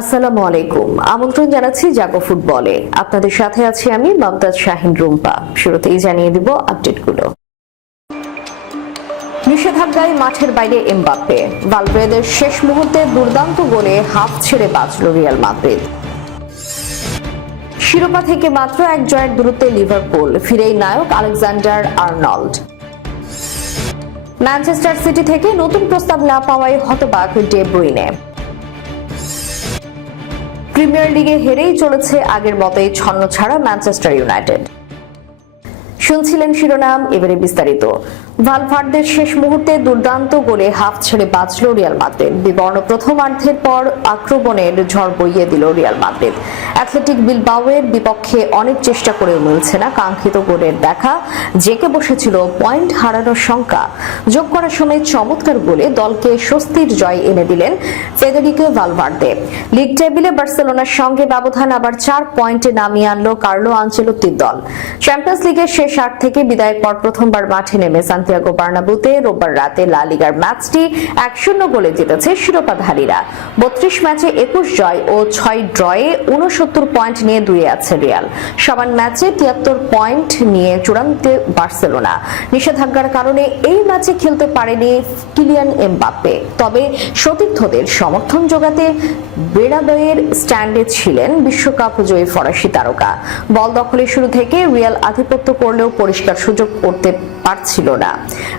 আসসালামু আলাইকুম। আমন্ত্রণ জানাচ্ছি জাগো ফুটবলে। আপনাদের সাথে আছি আমি মমতাজ শাহিন রুম্পা। শুরুতেই জানিয়ে দিব আপডেটগুলো। নিষেধাজ্ঞায় মাঠের বাইরে এমবাপ্পে। ভালভ্রেদের শেষ মুহূর্তে দুর্দান্ত গোলে হাফ ছেড়ে বাঁচল রিয়াল মাদ্রিদ। শিরোপা থেকে মাত্র এক জয়ের দূরত্বে লিভারপুল, ফিরেই নায়ক আলেকজান্ডার আর্নল্ড। ম্যানচেস্টার সিটি থেকে নতুন প্রস্তাব না পাওয়ায় হতবাক ডে ব্রুইনে প্রিমিয়ার লিগে হেরেই চলেছে আগের মতোই ছন্ন ছাড়া ম্যানচেস্টার ইউনাইটেড। শুনছিলেন শিরোনাম, এবারে বিস্তারিত। ভালভার্দের শেষ মুহূর্তে দুর্দান্ত গোলে হাফ ছেড়ে বাঁচল রিয়াল মাদ্রিদ। বিবর্ণ প্রথমার্ধের পর আক্রমণের ঝড় বইয়ে দিল রিয়াল মাদ্রিদ। অ্যাথলেটিক বিলবাওয়ের বিপক্ষে অনেক চেষ্টা করেও মিলছে না কাঙ্ক্ষিত গোলের দেখা। জেকে বসেছিল পয়েন্ট হারানোর শঙ্কা। যোগ করার সময় চমৎকার গোলে দলকে স্বস্তির জয় এনে দিলেন ফেদেরিকো ভালভার্দে। লিগ টেবিলে বার্সেলোনার সঙ্গে ব্যবধান আবার চার পয়েন্টে নামিয়ে আনলো কার্লো আঞ্চেলোত্তির দল। চ্যাম্পিয়ন্স লিগের শেষ আট থেকে বিদায়ের পর প্রথমবার মাঠে নেমে সান্তিয়াগো বার্নাবুতে রোববার রাতে লা লিগার ম্যাচটি এক শূন্য গোলে জিতেছে শিরোপাধারীরা। বত্রিশ ম্যাচে একুশ জয় ও ছয় ড্রয়ে উনসত্তর পয়েন্ট নিয়ে দুয়ে আছে রিয়াল। সমান ম্যাচে তিয়াত্তর পয়েন্ট নিয়ে চূড়ান্তে বার্সেলোনা। নিষেধাজ্ঞার কারণে এই ম্যাচে খেলতে পারেনি কিলিয়ান এমবাপ্পে। তবে সতীর্থদের সমর্থন যোগাতে বেড়াবয়ের স্ট্যান্ডে ছিলেন বিশ্বকাপ জয়ী ফরাসি তারকা। বল দখলের শুরু থেকে রিয়াল আধিপত্য করলেও পরিষ্কার সুযোগ করতে পারছিল না।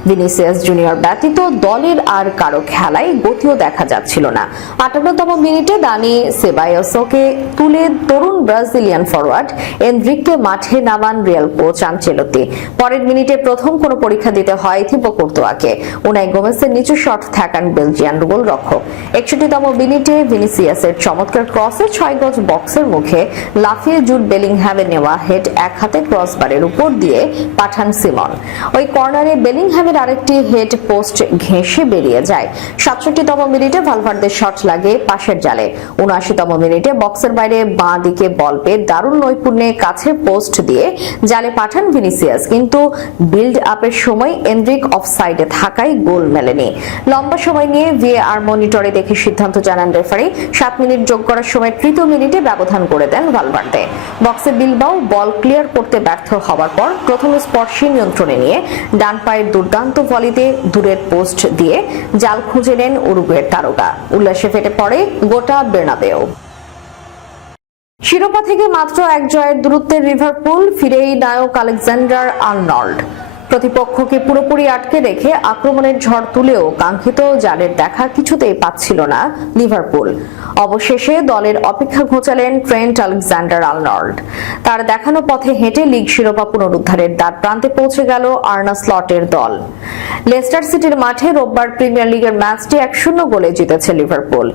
ভিনিসিয়াস জুনিয়র ব্যতীত দলের আর কারও খেলায় গতিও দেখা যাচ্ছিল না। আটান্নতম মিনিটে দানি সেবায়োসোকে তুলে তরুণ ব্রাজিলিয়ান ফরওয়ার্ড এনরিককে মাঠে নামান রিয়াল কোচ আনচেলতি পরের মিনিটে প্রথম কোনো পরীক্ষা দিতে হয় থিপো কোর্তোয়াকে। উনাই গোমেসের নিচু শট ঠেকান বেলজিয়ান গোল রক্ষক একষট্টিতম মিনিটে ভিনিসিয়াসের চমৎকার ক্রসে ছয় গজ বক্সের মুখে লাফিয়ে জুট বেলিংহ্যামে নেওয়া হেড এক হাতে ক্রসবারের উপর দিয়ে পাঠান সিমন। ওই কর্নারে বেলিংহ্যামের আরেকটি হেড পোস্ট ঘেঁষে বেরিয়ে যায়। সাতষট্টিতম মিনিটে ভালভার্দের শট লাগে পাশের জালে। উনআশিতম মিনিটে বক্সের বাইরে বাঁ দিকে বল পেয়ে দারুণ নৈপুণ্যে কাছের পোস্ট দিয়ে জালে পাঠান ভিনিসিয়াস। কিন্তু বিল্ড আপের সময় এনরিক অফ সাইডে থাকায় গোল মেলেনি। লম্বা সময় নিয়ে ভিএআর মনিটরে দেখে সিদ্ধান্ত জানান রেফারি। সাত মিনিট যোগ করার সময় তৃতীয় মিনিটে ব্যবধান করে দেন ভালভার্দে। বক্সে বিলবাও বল ক্লিয়ার করতে ব্যর্থ হওয়ার পর প্রথম স্পর্শে নিয়ন্ত্রণে নিয়ে ডান পায়ের দুর্দান্ত ভলিতে দূরের পোস্ট দিয়ে জাল খুঁজে নেন উরুগুয়ের তারকা। উল্লাসে ফেটে পড়ে গোটা বের্নাবেও। শিরোপা থেকে মাত্র এক জয়ের দূরত্বের লিভারপুল ফিরেই নায়ক আলেকজান্ডার আর্নল্ড। প্রতিপক্ষকে পুরোপুরি আটকে রেখে আক্রমণের ঝড় তুলেও কাঙ্ক্ষিত জালের দেখা কিছুতেই পাচ্ছিল না লিভারপুল। অবশেষে দলের অপেক্ষা ঘোচালেন ট্রেন্ট আলেকজান্ডার আর্নল্ড। তার দেখানো পথে হেঁটে লিগ শিরোপা পুনরুদ্ধারের দ্বার প্রান্তে পৌঁছে গেল আর্না স্লটের দল। লেস্টার সিটির মাঠে রোববার প্রিমিয়ার লিগের ম্যাচটি এক শূন্য গোলে জিতেছে লিভারপুল।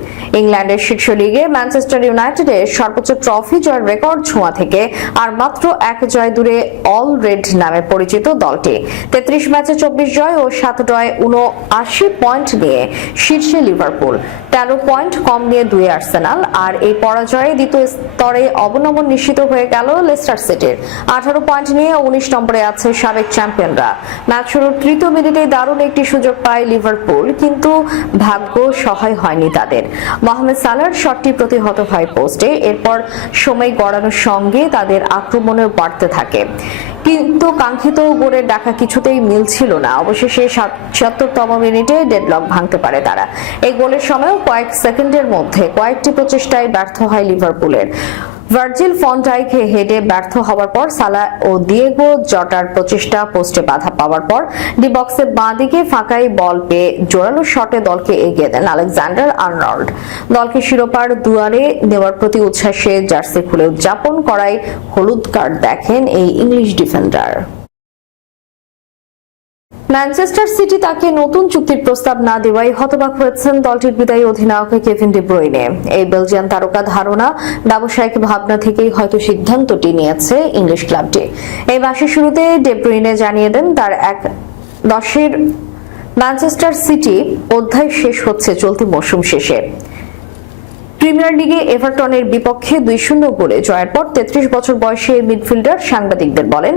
ইংল্যান্ডের শীর্ষ লিগে ম্যানচেস্টার ইউনাইটেডের সর্বোচ্চ ট্রফি জয়ের রেকর্ড ছোঁয়া থেকে আর মাত্র এক জয় দূরে অল রেড নামে পরিচিত দলটি। তেত্রিশ ম্যাচে চব্বিশ জয় ও সাত জয় উনআশি পয়েন্ট নিয়ে শীর্ষে লিভারপুল। তেরো পয়েন্ট কম নিয়ে দুই আর্সেনাল। আর এই পরাজয়ে দ্বিতীয় স্তরে অবনমন নিশ্চিত হয়ে গেল লেস্টার সিটির। আঠারো পয়েন্ট নিয়ে উনিশ নম্বরে আছে সাবেক চ্যাম্পিয়নরা। ম্যাচ শুরুর তৃতীয় মিনিটে দারুণ একটি সুযোগ পায় লিভারপুল, কিন্তু ভাগ্য সহায় হয়নি তাদের। মোহাম্মদ সালার শটটি প্রতিহত হয় পোস্টে। এরপর সময় গড়ানোর সঙ্গে তাদের আক্রমণেও বাড়তে থাকে। কিন্তু কাঙ্ক্ষিত গোলের ডাকা কিছুতেই মিলছিল না। অবশেষে ছিয়াত্তরতম মিনিটে ডেডলক ভাঙতে পারে তারা। এই গোলের সময়ও কয়েক সেকেন্ডের মধ্যে কয়েকটি প্রচেষ্টায় ব্যর্থ হয় লিভারপুলের। ভার্জিল ফন্টাইকে হেডে ব্যর্থ হওয়ার পর সালা ও দিয়েগো জটার প্রচেষ্টা পোস্টে বাধা পাওয়ার পর ডি বক্সের বাঁ দিকে ফাঁকাই বল পেয়ে জোরালো শটে দলকে এগিয়ে দেন আলেকজান্ডার আর্নল্ড। দলকে শিরোপার দুয়ারে নেওয়ার প্রতি উচ্ছ্বাসে জার্সি খুলে উদযাপন করায় হলুদ কার্ড দেখেন এই ইংলিশ ডিফেন্ডার। ম্যানচেস্টার সিটি তাকে নতুন চুক্তির প্রস্তাব না দেওয়ায় হতবাক হয়েছেন দলটির বিদায়ী অধিনায়ক কেভিন ডি ব্রুইনে। এই বেলজিয়ান তারকা ধারণা ব্যবসায়িক ভাবনা থেকেই হয়তো সিদ্ধান্তটি নিয়েছে ইংলিশ ক্লাবটি। এই মাসের শুরুতে ডে ব্রুইনে জানিয়ে দেন, তার এক দশের ম্যানচেস্টার সিটি অধ্যায় শেষ হচ্ছে চলতি মৌসুম শেষে। প্রিমিয়ার লিগে এভারটনের বিপক্ষে দুই শূন্য গোলে জয়ের পর তেত্রিশ বছর বয়সে মিডফিল্ডার সাংবাদিকদের বলেন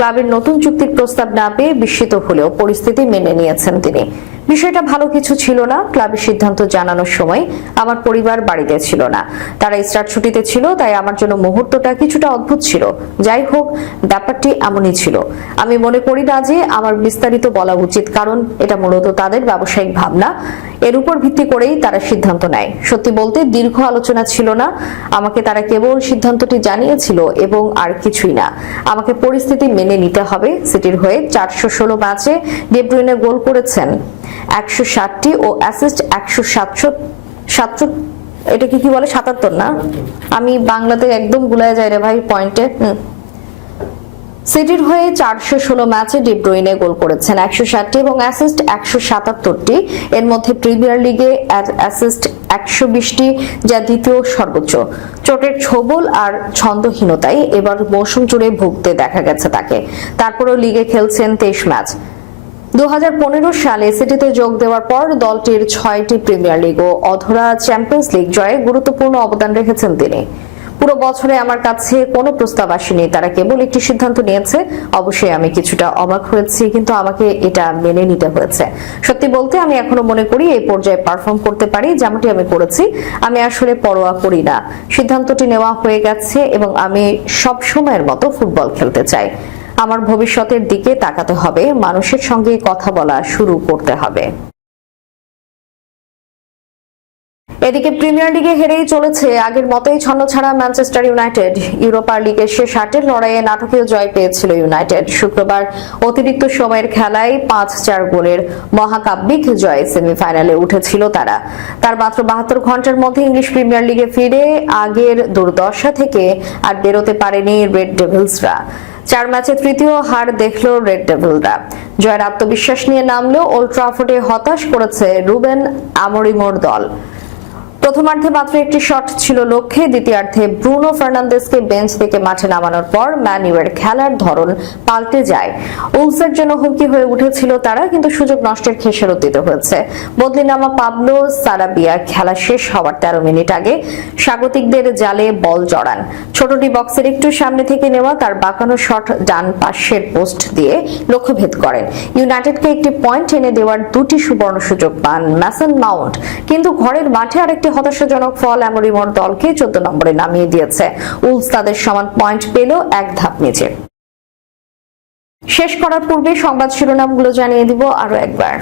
ক্লাবের নতুন চুক্তির প্রস্তাব না পেয়ে বিস্মিত হলেও পরিস্থিতি মেনে নিয়েছেন তিনি। বিষয়টা ভালো কিছু ছিল না, ক্লাবের সিদ্ধান্ত জানানোর সময় আমার পরিবার বাড়িতে ছিল না। তারা স্টার ছুটিতে ছিল, তাই আমার জন্য মুহূর্তটা কিছুটা অদ্ভুত ছিল। যাই হোক, ব্যাপারটি এমনই ছিল। আমি মনে করি না যে আমার বিস্তারিত বলা উচিত, কারণ এটা মূলত তাদের ব্যবসায়িক ভাবনা। এর উপর ভিত্তি করেই তারা সিদ্ধান্ত নেয়। সত্যি বলতে দীর্ঘ আলোচনা ছিল না। আমাকে তারা কেবল সিদ্ধান্তটি জানিয়েছিল এবং আর কিছুই না। আমাকে পরিস্থিতি মেনে নিতে হবে সিটির হয়ে। চারশো ষোলো ম্যাচে ডেব্রুইনে গোল করেছেন একশো ষাটটি ও অ্যাসিস্ট একশো সাতশো সাতশো এটা কি কি বলে? সাতাত্তর না? আমি বাংলাতে একদম গুলায় যাই রে ভাই পয়েন্টে সিটির হয়ে চারশো ষোলো ম্যাচে ডিব্রুইনে গোল করেছেন একশো ষাটটি এবং অ্যাসিস্ট একশো সাতাত্তরটি। এর মধ্যে প্রিমিয়ার লিগে অ্যাসিস্ট একশো বিশটি, যা দ্বিতীয় সর্বোচ্চ। চোটের ছবল আর ছন্দহীনতায় এবার মৌসুম জুড়ে ভুগতে দেখা গেছে তাকে। তারপরেও লিগে খেলছেন তেইশ ম্যাচ। দু হাজার পনেরো সালে সিটিতে যোগ দেওয়ার পর দলটির ছয়টি প্রিমিয়ার লিগ ও অধরা চ্যাম্পিয়ন্স লিগ জয়ে গুরুত্বপূর্ণ অবদান রেখেছেন তিনি। পুরো বছরে আমার কাছে কোনো প্রস্তাব আসেনি। তারা কেবল একটি সিদ্ধান্ত নিয়েছে। অবশ্যই আমি কিছুটা অবাক হয়েছি, কিন্তু আমাকে এটা মেনে নিতে হয়েছে। সত্যি বলতে আমি এখনও মনে করি এই পর্যায়ে পারফর্ম করতে পারি, যেমনটি আমি করেছি। আমি আসলে পরোয়া করি না। সিদ্ধান্তটি নেওয়া হয়ে গেছে এবং আমি সব সময়ের মতো ফুটবল খেলতে চাই। আমার ভবিষ্যতের দিকে তাকাতে হবে। মানুষের সঙ্গে কথা বলা শুরু করতে হবে। এদিকে প্রিমিয়ার লিগে হেরেই চলেছে আগের মতোই ছন্নছাড়া ম্যানচেস্টার ইউনাইটেড। ইউরোপার লিগের শেষ আটের লড়াইয়ে নাটকীয় জয় পেয়েছিল ইউনাইটেড। শুক্রবার অতিরিক্ত সময়ের খেলায় পাঁচ চার গোলের মহাকাব্যিক জয়ে সেমিফাইনালে উঠেছিল তারা। তার মাত্র বাহাত্তর ঘণ্টার মধ্যে ইংলিশ প্রিমিয়ার লিগে ফিরে আগের দুর্দশা থেকে আর বেরোতে পারেনি রেড ডেভিলসরা। চার ম্যাচে তৃতীয় হার দেখল রেড ডেভিলরা জয়ের আত্মবিশ্বাস নিয়ে নামলেও ওল্ড ট্রাফোর্ডে হতাশ করেছে রুবেন আমরিমোর দল। প্রথমার্ধে মাত্র একটি শট ছিল লক্ষ্যে, দ্বিতীয়ার্ধে ব্রুনো ফার্নান্দেসকে বেঞ্চ থেকে মাঠে নামানোর পর ম্যানিউয়ের খেলার ধরন পাল্টে যায়। উলসের জন্য হুমকি হয়ে উঠেছিল তারা, কিন্তু সুযোগ নষ্টের খেসারত দিতে হয়েছে। বদলি নামা পাবলো সারাবিয়া খেলা শেষ হওয়ার তেরো মিনিট আগে স্বাগতিকদের জালে বল জড়ান। ছোটটি বক্সের একটু সামনে থেকে নেওয়া তার বাঁকানো শট ডান পাশের পোস্ট দিয়ে লক্ষ্যভেদ করেন। ইউনাইটেডকে একটি পয়েন্ট এনে দেওয়ার দুটি সুবর্ণ সুযোগ পান ম্যাসন মাউন্ট। কিন্তু ঘরের মাঠে আরেকটি হতাশাজনক ফল অ্যামোরিমোর দলকে চোদ্দ নম্বরে নামিয়ে দিয়েছে। উলস তাদের সমান পয়েন্ট পেল এক ধাপ নিচে। শেষ করার পূর্বে সংবাদ শিরোনামগুলো জানিয়ে দিব আরও একবার।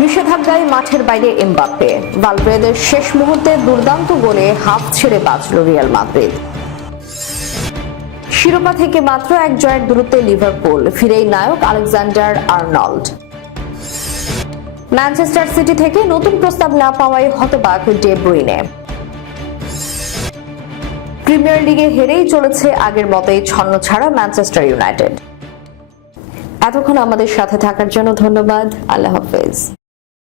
নিষেধাজ্ঞায় মাঠের বাইরে এমবাপ্পে। ভালভ্রেদের শেষ মুহূর্তে দুর্দান্ত গোলে হাফ ছেড়ে বাঁচল রিয়াল মাদ্রিদ। শিরোপা থেকে মাত্র এক জয়ের দূরত্বে লিভারপুল, ফিরেই নায়ক আলেকজান্ডার আর্নল্ড। ম্যানচেস্টার সিটি থেকে নতুন প্রস্তাব না পাওয়ায় হতবাক ডে ব্রুইনে। প্রিমিয়ার লিগে হেরেই চলেছে আগের মতোই ছন্ন ছাড়া ম্যানচেস্টার ইউনাইটেড। এতক্ষণ আমাদের সাথে থাকার জন্য ধন্যবাদ। আল্লাহ হাফেজ।